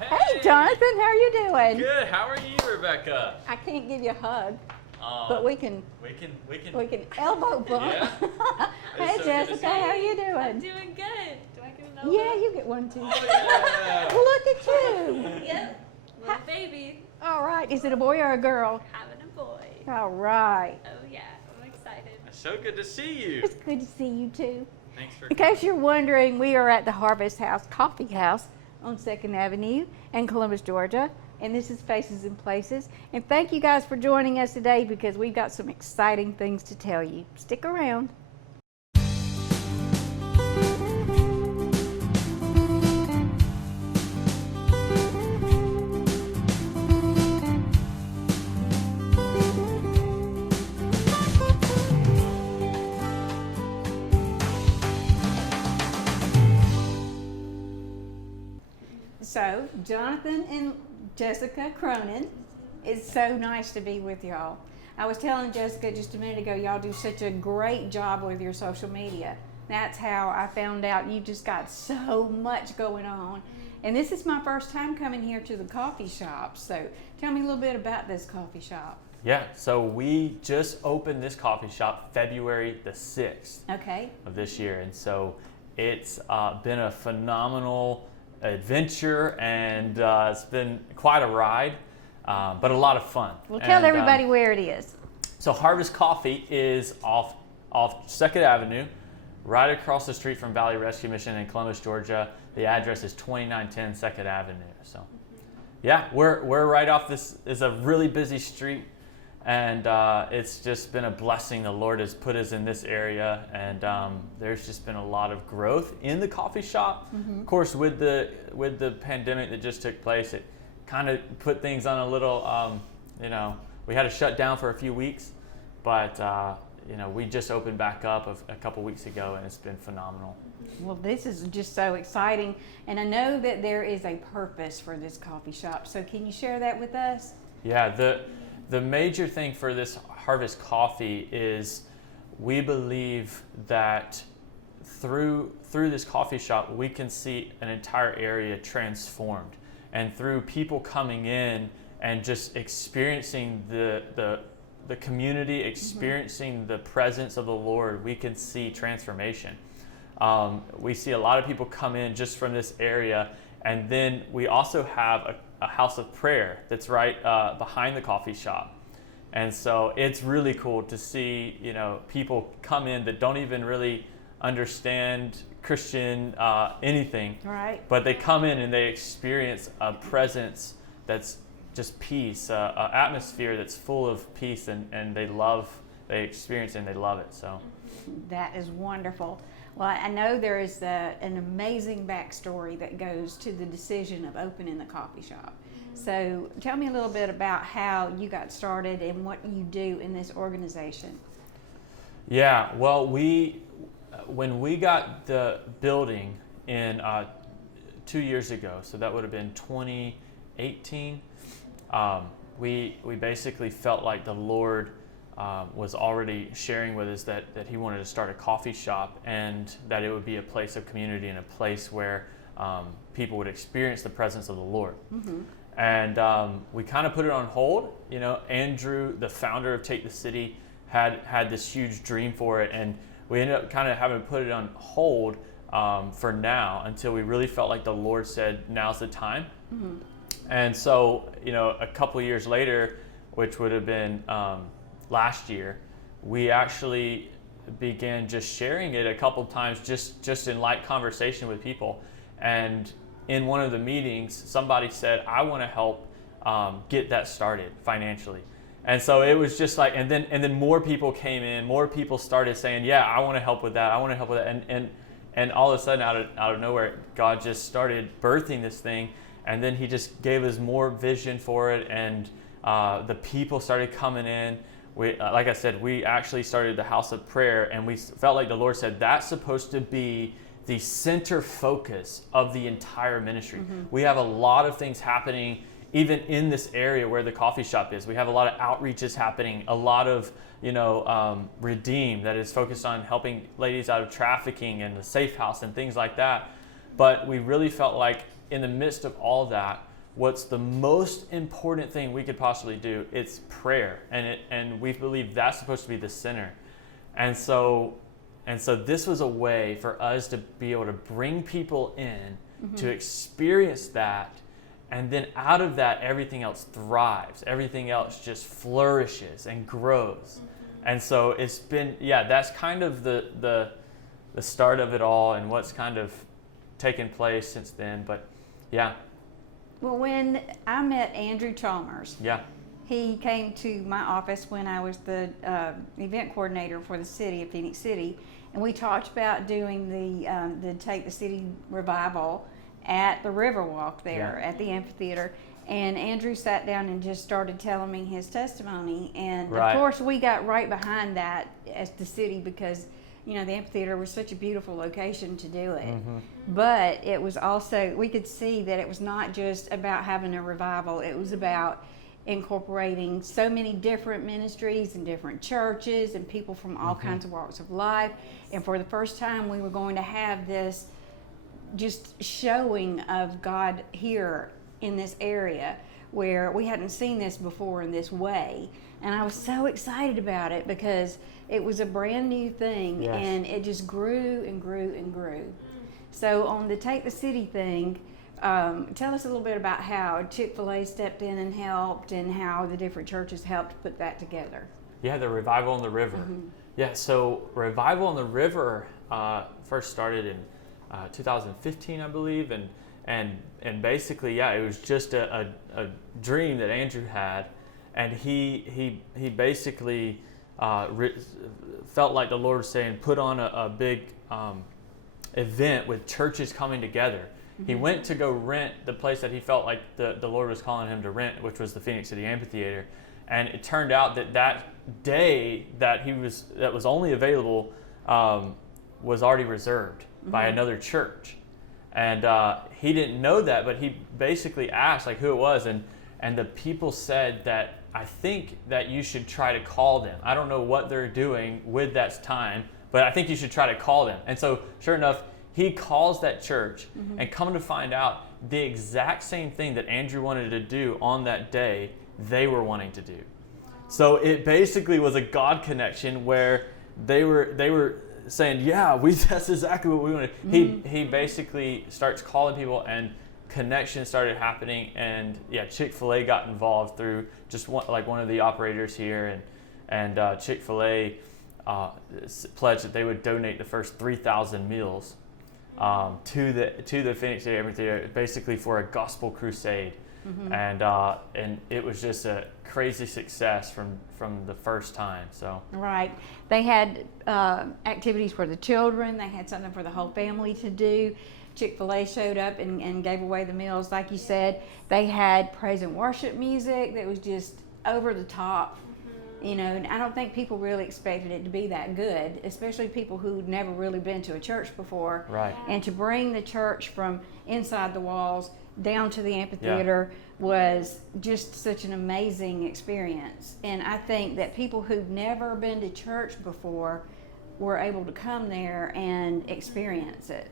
Hey, Jonathan, how are you doing? Good. How are you, Rebecca? I can't give you a hug, but we can elbow bump. Yeah. Hey, so Jessica, how are you doing? I'm doing good. Do I get an elbow? Yeah, you get one too. Oh yeah. Look at you. Yep. Little baby. All right. Is it a boy or a girl? Having a boy. All right. Oh yeah, I'm excited. So good to see you. It's good to see you too. Thanks for In case you're wondering, we are at the Harvest House Coffee House on 2nd Avenue in Columbus, Georgia. And this is Faces and Places. And thank you guys for joining us today because we've got some exciting things to tell you. Stick around. So, Jonathan and Jessica Cronin, it's so nice to be with y'all. I was telling Jessica just a minute ago, y'all do such a great job with your social media. That's how I found out you just got so much going on. And this is my first time coming here to the coffee shop. So, tell me a little bit about this coffee shop. Yeah, so we just opened this coffee shop February the 6th Okay. of this year. And so it's been a phenomenal adventure, and it's been quite a ride, but a lot of fun. Well, tell everybody where it is. So Harvest Coffee is off 2nd Avenue, right across the street from Valley Rescue Mission in Columbus, Georgia. The address is 2910 2nd Avenue. So yeah, we're right off this. Is a really busy street, and it's just been a blessing. The Lord has put us in this area, and there's just been a lot of growth in the coffee shop. Of course, with the pandemic that just took place, it kind of put things on a little, we had to shut down for a few weeks, but we just opened back up a couple weeks ago, and it's been phenomenal. Well, this is just so exciting, and I know that there is a purpose for this coffee shop. So can you share that with us? Yeah, the major thing for this Harvest Coffee is we believe that through this coffee shop, we can see an entire area transformed. And through people coming in and just experiencing the community, experiencing the presence of the Lord, we can see transformation. We see a lot of people come in just from this area, and then we also have a house of prayer that's right behind the coffee shop. And so it's really cool to see, people come in that don't even really understand Christian anything. Right. But they come in and they experience a presence that's just peace, an atmosphere that's full of peace, and they experience it and they love it. So that is wonderful. Well, I know there is an amazing backstory that goes to the decision of opening the coffee shop. So tell me a little bit about how you got started and what you do in this organization. Yeah, well, when we got the building in 2 years ago, so that would have been 2018, we basically felt like the Lord was already sharing with us that he wanted to start a coffee shop, and that it would be a place of community and a place where people would experience the presence of the Lord. And we kind of put it on hold. Andrew, the founder of Take the City, had this huge dream for it, and we ended up kind of having to put it on hold for now until we really felt like the Lord said, now's the time. And so, a couple of years later, which would have been last year, we actually began just sharing it a couple of times, just in light conversation with people. And in one of the meetings, somebody said, I want to help get that started financially. And so it was just like, and then more people came in, more people started saying, yeah, I want to help with that. I want to help with that. And all of a sudden, out of nowhere, God just started birthing this thing. And then he just gave us more vision for it. And the people started coming in. Like I said, we actually started the house of prayer, and we felt like the Lord said, that's supposed to be the center focus of the entire ministry. We have a lot of things happening even in this area where the coffee shop is. We have a lot of outreaches happening, a lot of Redeem that is focused on helping ladies out of trafficking and the safe house and things like that. But we really felt like in the midst of all that, what's the most important thing we could possibly do? It's prayer, and we believe that's supposed to be the center. And so this was a way for us to be able to bring people in to experience that, and then out of that, everything else thrives. Everything else just flourishes and grows. And so it's been, that's kind of the start of it all, and what's kind of taken place since then. But yeah. Well, when I met Andrew Chalmers, he came to my office when I was the event coordinator for the city of Phoenix City, and we talked about doing the Take the City revival at the Riverwalk there at the amphitheater. And Andrew sat down and just started telling me his testimony, and of course we got right behind that as the city, because the amphitheater was such a beautiful location to do it. But it was also, we could see that it was not just about having a revival, it was about incorporating so many different ministries and different churches and people from all kinds of walks of life. And for the first time, we were going to have this just showing of God here in this area, where we hadn't seen this before in this way. And I was so excited about it because it was a brand new thing, and it just grew and grew and grew. So on the Take the City thing, tell us a little bit about how Chick-fil-A stepped in and helped, and how the different churches helped put that together. Yeah, the Revival on the River. Yeah, so Revival on the River first started in 2015, I believe, and basically, it was just a dream that Andrew had, and he basically felt like the Lord was saying, put on a big event with churches coming together. He went to go rent the place that he felt like the Lord was calling him to rent, which was the Phoenix City Amphitheater. And it turned out that day that was only available was already reserved by another church. And he didn't know that, but he basically asked who it was, and the people said that, I think that you should try to call them. I don't know what they're doing with that time, but I think you should try to call them. And so sure enough, he calls that church, and come to find out, the exact same thing that Andrew wanted to do on that day, they were wanting to do. So it basically was a God connection where they were saying, that's exactly what we want to. He basically starts calling people, and connections started happening, and Chick-fil-A got involved through just one of the operators here, and Chick-fil-A pledged that they would donate the first 3,000 meals to the Phoenix City Amphitheater, basically for a gospel crusade. And it was just a crazy success from the first time. So they had activities for the children. They had something for the whole family to do. Chick-fil-A showed up and gave away the meals, like you said. They had praise and worship music that was just over the top. And I don't think people really expected it to be that good, especially people who'd never really been to a church before. And to bring the church from inside the walls down to the amphitheater was just such an amazing experience. And I think that people who've never been to church before were able to come there and experience it.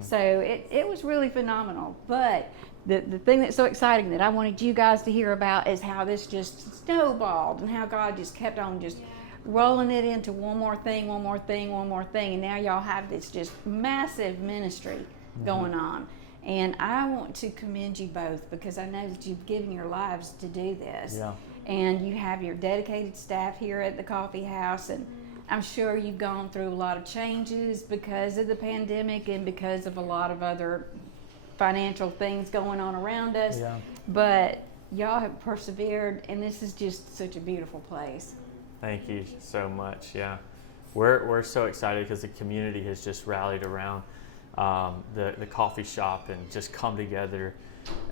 So it was really phenomenal. But the thing that's so exciting that I wanted you guys to hear about is how this just snowballed, and how God just kept on just rolling it into one more thing. And now y'all have this just massive ministry going on. And I want to commend you both, because I know that you've given your lives to do this. And you have your dedicated staff here at the coffee house, and I'm sure you've gone through a lot of changes because of the pandemic and because of a lot of other financial things going on around us. But y'all have persevered, and this is just such a beautiful place. Thank you so much. We're so excited because the community has just rallied around the coffee shop and just come together.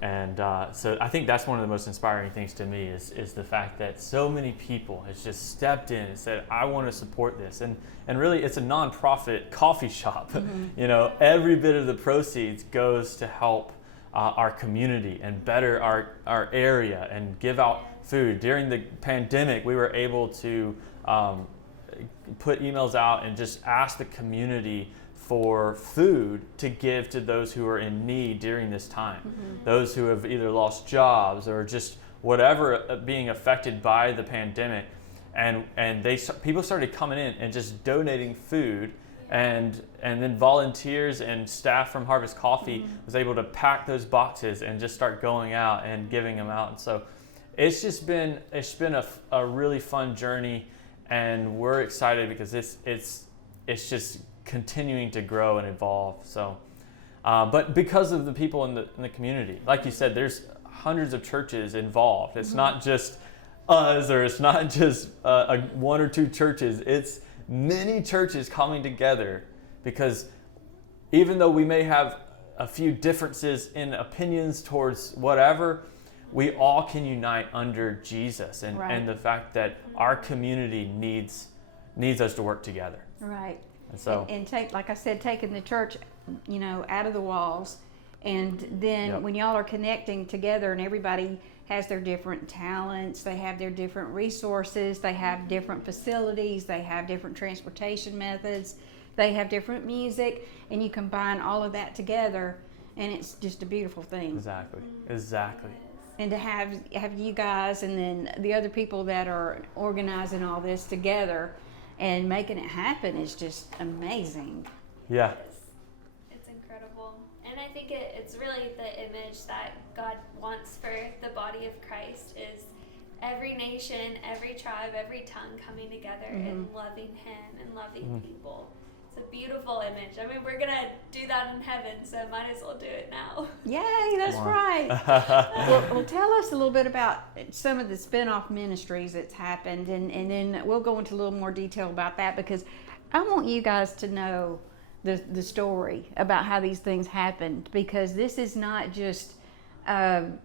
And so I think that's one of the most inspiring things to me is the fact that so many people has just stepped in and said, I want to support this. And really, it's a nonprofit coffee shop. Every bit of the proceeds goes to help our community and better our area and give out food. During the pandemic, we were able to put emails out and just ask the community for food to give to those who are in need during this time. Those who have either lost jobs or just whatever being affected by the pandemic. And people started coming in and just donating food, and then volunteers and staff from Harvest Coffee was able to pack those boxes and just start going out and giving them out. And so it's been a really fun journey, and we're excited because it's just continuing to grow and evolve. So, but because of the people in the community, like you said, there's hundreds of churches involved. It's not just us, or it's not just one or two churches. It's many churches coming together, because even though we may have a few differences in opinions towards whatever, we all can unite under Jesus and the fact that our community needs us to work together. Right. And so, and take, like I said, taking the church, out of the walls, and then when y'all are connecting together, and everybody has their different talents, they have their different resources, they have different facilities, they have different transportation methods, they have different music, and you combine all of that together, and it's just a beautiful thing. Exactly. And to have you guys and then the other people that are organizing all this together and making it happen is just amazing. Yeah. It's incredible. And I think it's really the image that God wants for the body of Christ is every nation, every tribe, every tongue coming together and loving Him and loving people. It's a beautiful image. I mean, we're going to do that in heaven, so might as well do it now. Yay, that's right. Well, tell us a little bit about some of the spin-off ministries that's happened, and then we'll go into a little more detail about that, because I want you guys to know the story about how these things happened, because this is not just an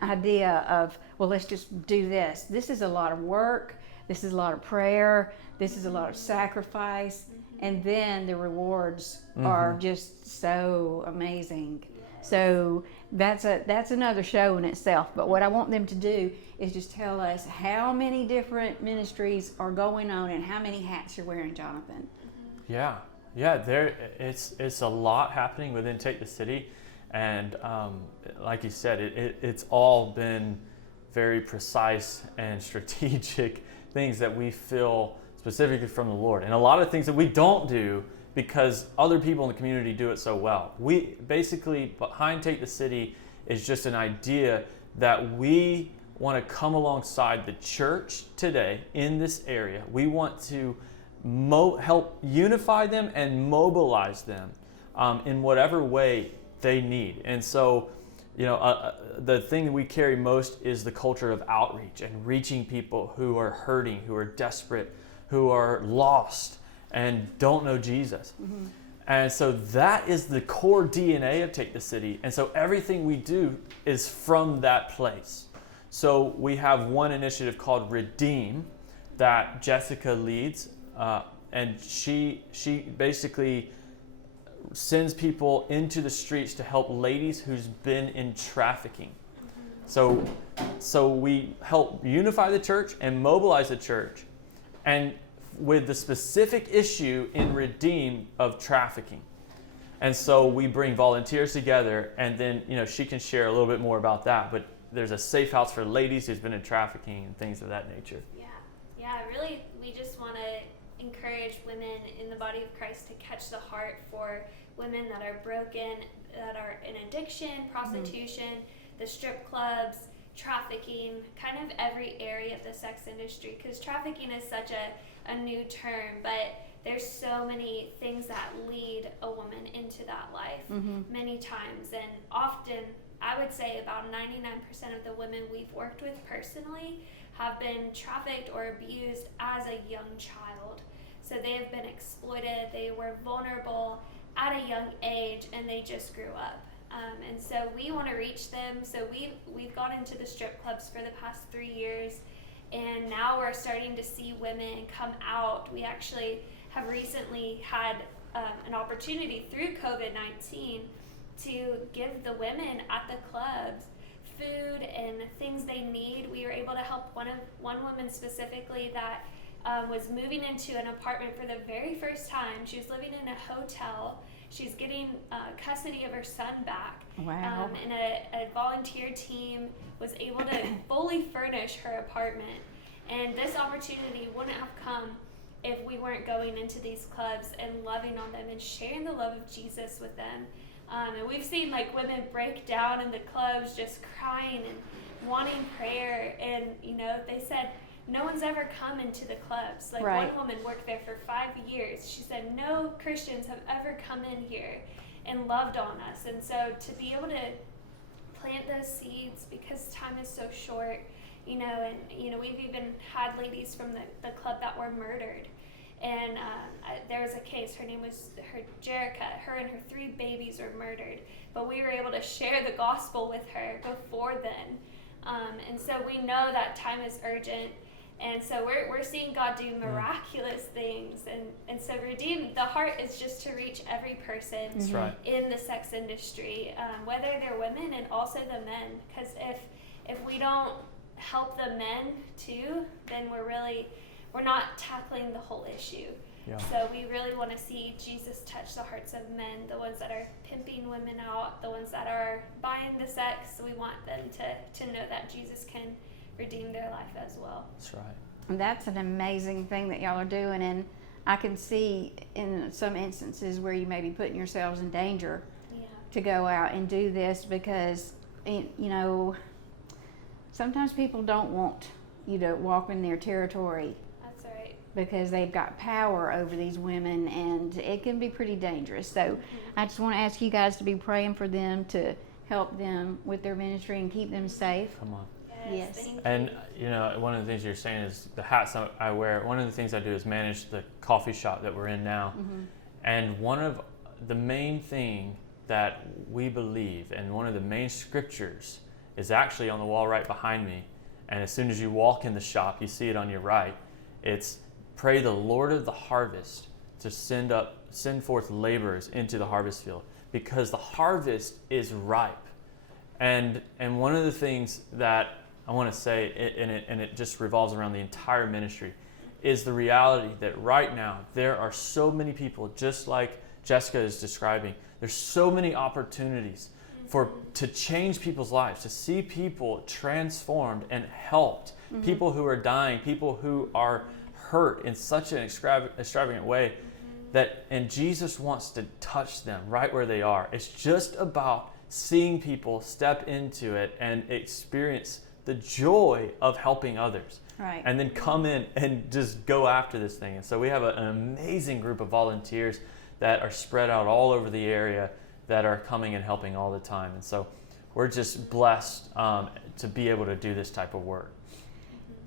idea of, well, let's just do this. This is a lot of work. This is a lot of prayer. This is a lot of sacrifice. And then the rewards are just so amazing. So that's another show in itself. But what I want them to do is just tell us how many different ministries are going on and how many hats you're wearing, Jonathan. Yeah. It's a lot happening within Take the City, and like you said, it's all been very precise and strategic things that we feel specifically from the Lord, and a lot of things that we don't do because other people in the community do it so well. We basically, behind Take the City is just an idea that we want to come alongside the church today in this area. We want to help unify them and mobilize them in whatever way they need. And so, the thing that we carry most is the culture of outreach and reaching people who are hurting, who are desperate, who are lost and don't know Jesus. And so that is the core DNA of Take the City. And so everything we do is from that place. So we have one initiative called Redeem that Jessica leads. And she basically sends people into the streets to help ladies who's been in trafficking. So we help unify the church and mobilize the church, and with the specific issue in Redeem of trafficking. And so we bring volunteers together, and then she can share a little bit more about that. But there's a safe house for ladies who's been in trafficking and things of that nature. Yeah. Really, we just want to encourage women in the body of Christ to catch the heart for women that are broken, that are in addiction, prostitution, the strip clubs, trafficking, kind of every area of the sex industry, because trafficking is such a new term, but there's so many things that lead a woman into that life many times, and often I would say about 99% of the women we've worked with personally have been trafficked or abused as a young child. So they have been exploited, they were vulnerable at a young age, and they just grew up. And so we want to reach them. So we've gone into the strip clubs for the past 3 years, and now we're starting to see women come out. We actually have recently had an opportunity through COVID-19 to give the women at the clubs food and things they need. We were able to help one woman specifically that was moving into an apartment for the very first time. She was living in a hotel. She's getting custody of her son back. Wow. And a volunteer team was able to fully furnish her apartment. And this opportunity wouldn't have come if we weren't going into these clubs and loving on them and sharing the love of Jesus with them. And we've seen like women break down in the clubs just crying and wanting prayer. And, you know, they said, no one's ever come into the clubs. Like Right. one woman worked there for 5 years. She said, no Christians have ever come in here and loved on us. And so to be able to plant those seeds, because time is so short, you know, and, you know, we've even had ladies from the club that were murdered. And there was a case, her name was Jerica. Her and her 3 babies were murdered. But we were able to share the gospel with her before then. And so we know that time is urgent. And so we're seeing God do miraculous things. And so Redeem, the heart is just to reach every person That's right. in the sex industry, whether they're women and also the men. Because if we don't help the men too, then we're not tackling the whole issue. Yeah. So we really want to see Jesus touch the hearts of men, the ones that are pimping women out, the ones that are buying the sex. We want them to know that Jesus can redeem their life as well. That's right. And that's an amazing thing that y'all are doing, and I can see in some instances where you may be putting yourselves in danger Yeah. to go out and do this, because, you know, sometimes people don't want you to walk in their territory That's right. because they've got power over these women, and it can be pretty dangerous. So I just want to ask you guys to be praying for them, to help them with their ministry and keep them safe. Come on. Yes. Thank And, you. you know, one of the things you're saying is the hats I wear. One of the things I do is manage the coffee shop that we're in now. And one of the main thing that we believe, and one of the main scriptures, is actually on the wall right behind me. And as soon as you walk in the shop, you see it on your right. It's pray the Lord of the harvest to send forth laborers into the harvest field, because the harvest is ripe. And one of the things that I want to say, and it just revolves around the entire ministry, is the reality that right now there are so many people, just like Jessica is describing. There's so many opportunities to change people's lives, to see people transformed and helped, people who are dying, people who are hurt in such an extravagant way, and Jesus wants to touch them right where they are. It's just about seeing people step into it and experience the joy of helping others. Right. And then come in and just go after this thing. And so we have an amazing group of volunteers that are spread out all over the area that are coming and helping all the time. And so we're just blessed to be able to do this type of work.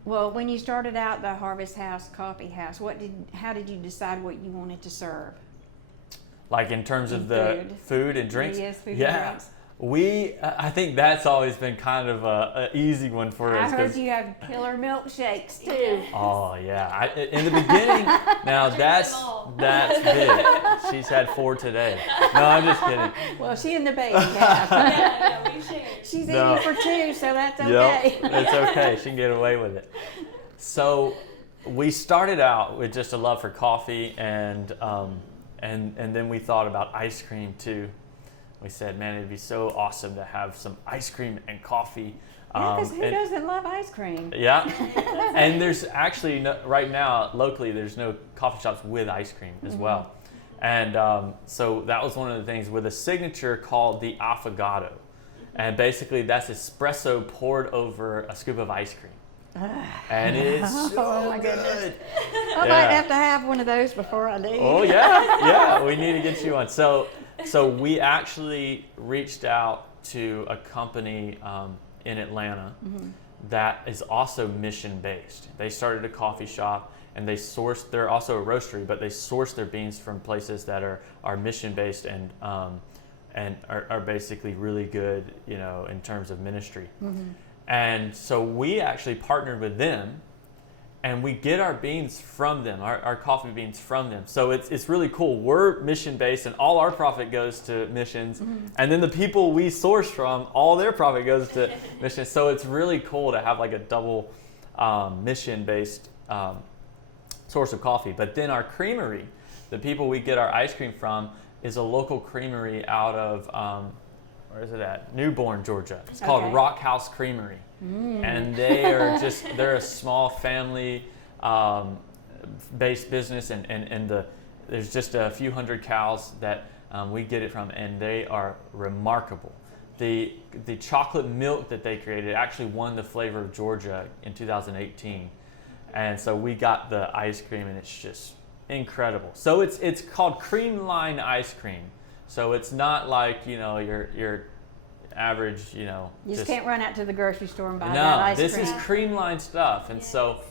Well, when you started out the Harvest House Coffee House, how did you decide what you wanted to serve? Like in terms of the food and drinks? Yes, food and drinks. I think that's always been kind of an easy one for us. I heard you have killer milkshakes too. Oh yeah, in the beginning. Now that's big. She's had 4 today. No, I'm just kidding. Well, she and the baby have. Yeah, we shared. She's No. eating for 2, so that's okay. Yep, it's okay. She can get away with it. So we started out with just a love for coffee, and then we thought about ice cream too. We said, man, it'd be so awesome to have some ice cream and coffee. Because who doesn't love ice cream? Yeah. And there's actually, right now, locally, there's no coffee shops with ice cream as well. And so that was one of the things with a signature called the affogato. And basically, that's espresso poured over a scoop of ice cream. And it's so my goodness. good. I might have to have one of those before I leave. Oh, yeah. We need to get you one. So we actually reached out to a company in Atlanta that is also mission-based. They started a coffee shop, and they're also a roastery, but they source their beans from places that are mission-based and are basically really good, you know, in terms of ministry. And so we actually partnered with them, and we get our beans from them, our coffee beans from them. So it's really cool. We're mission-based, and all our profit goes to missions. And then the people we source from, all their profit goes to missions. So it's really cool to have like a double mission-based source of coffee. But then our creamery, the people we get our ice cream from, is a local creamery out of where is it at? Newborn, Georgia. It's called Rock House Creamery, and they're a small family based business, and there's just a few hundred cows that we get it from, and they are remarkable. The chocolate milk that they created actually won the Flavor of Georgia in 2018, and so we got the ice cream, and it's just incredible. So it's called cream line ice cream. So it's not like, your average, You just can't run out to the grocery store and buy no, that ice cream. this is cream line stuff. And so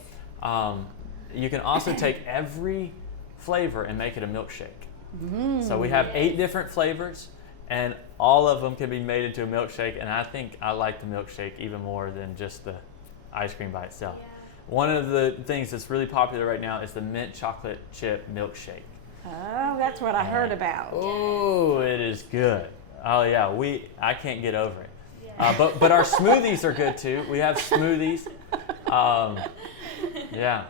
you can also take every flavor and make it a milkshake. So we have 8 different flavors, and all of them can be made into a milkshake. And I think I like the milkshake even more than just the ice cream by itself. Yeah. One of the things that's really popular right now is the mint chocolate chip milkshake. Oh, that's what I heard about. Oh, it is good. Oh yeah, I can't get over it. Yeah. But our smoothies are good too. We have smoothies. Yeah,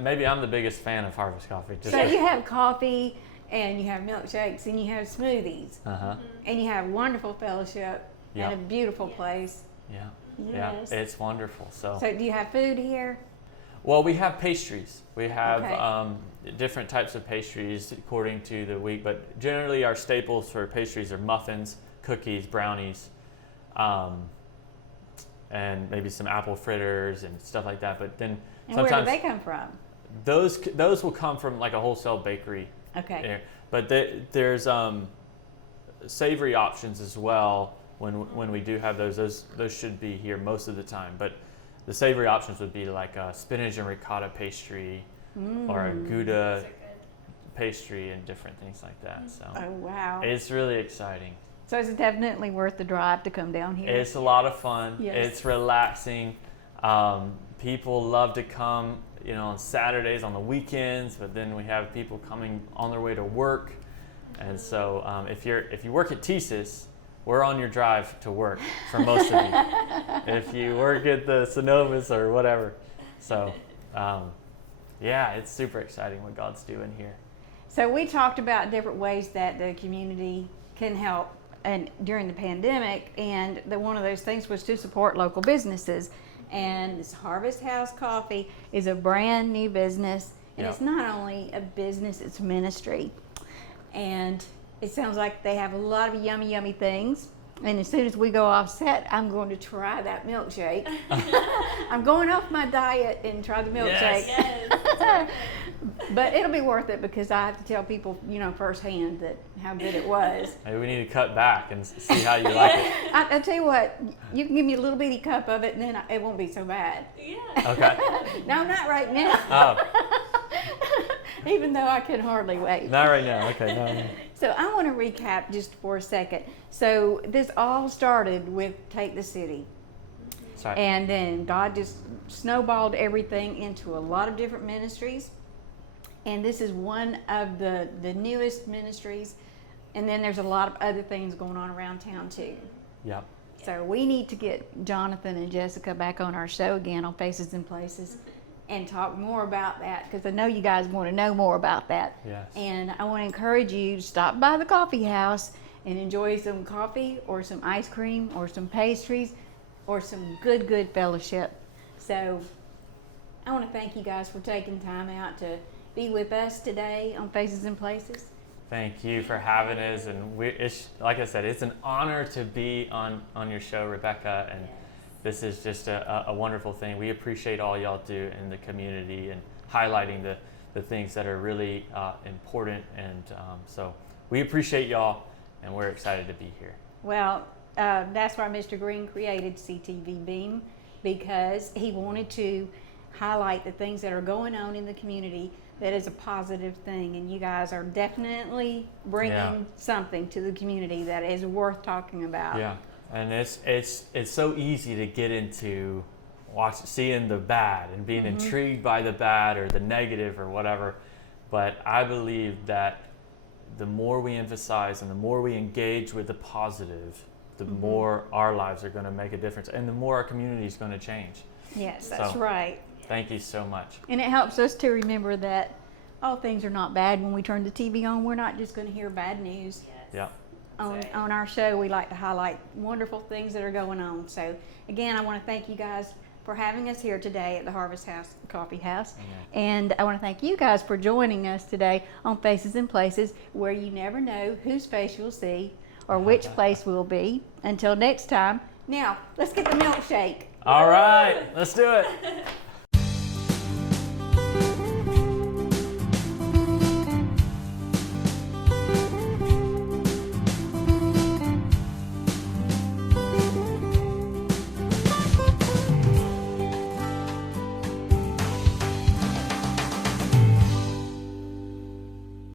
maybe I'm the biggest fan of Harvest Coffee. So you have coffee, and you have milkshakes, and you have smoothies, and you have wonderful fellowship and a beautiful place. Yeah. Yes. Yeah, it's wonderful. So do you have food here? Well, we have pastries. We have different types of pastries according to the week, but generally our staples for pastries are muffins, cookies, brownies, and maybe some apple fritters and stuff like that. But then sometimes where do they come from? Those will come from like a wholesale bakery. Okay. But there's savory options as well. When we do have those should be here most of the time. But the savory options would be like a spinach and ricotta pastry or a Gouda pastry and different things like that. So oh wow, it's really exciting. So it's definitely worth the drive to come down here. It's a lot of fun. Yes. It's relaxing. People love to come, on Saturdays, on the weekends. But then we have people coming on their way to work, and so if you work at TSIS, we're on your drive to work for most of you. If you work at the Synovus or whatever. So, it's super exciting what God's doing here. So we talked about different ways that the community can help and during the pandemic, and one of those things was to support local businesses. And this Harvest House Coffee is a brand new business, and it's not only a business, it's a ministry. And it sounds like they have a lot of yummy, yummy things. And as soon as we go off set, I'm going to try that milkshake. I'm going off my diet and try the milkshake. Yes. But it'll be worth it because I have to tell people, firsthand how good it was. Maybe we need to cut back and see how you like it. I'll tell you what, you can give me a little bitty cup of it, and then it won't be so bad. Yeah. Okay. No, not right now. Oh. Even though I can hardly wait. Not right now. Okay. No. So I want to recap just for a second. So this all started with Take the City. Sorry. And then God just snowballed everything into a lot of different ministries. And this is one of the newest ministries. And then there's a lot of other things going on around town too. Yep. So we need to get Jonathan and Jessica back on our show again on Faces and Places and talk more about that, because I know you guys want to know more about that. Yes. And I want to encourage you to stop by the coffee house and enjoy some coffee or some ice cream or some pastries or some good fellowship. So I want to thank you guys for taking time out to be with us today on Faces and Places. Thank you for having us, and like I said, it's an honor to be on your show, Rebecca, and this is just a wonderful thing. We appreciate all y'all do in the community and highlighting the things that are really important, and so we appreciate y'all, and we're excited to be here. Well, that's why Mr. Green created CTV Beam, because he wanted to highlight the things that are going on in the community that is a positive thing, and you guys are definitely bringing something to the community that is worth talking about. Yeah, and it's so easy to get into seeing the bad and being intrigued by the bad or the negative or whatever, but I believe that the more we emphasize and the more we engage with the positive, the more our lives are going to make a difference, and the more our community is going to change. Yes, that's right. Thank you so much. And it helps us to remember that all things are not bad when we turn the TV on. We're not just going to hear bad news. Yes. Yeah. On our show, we like to highlight wonderful things that are going on. So again, I want to thank you guys for having us here today at the Harvest House Coffee House. And I want to thank you guys for joining us today on Faces and Places, where you never know whose face you'll see or which place we'll be. Until next time, now let's get the milkshake. All right, let's do it.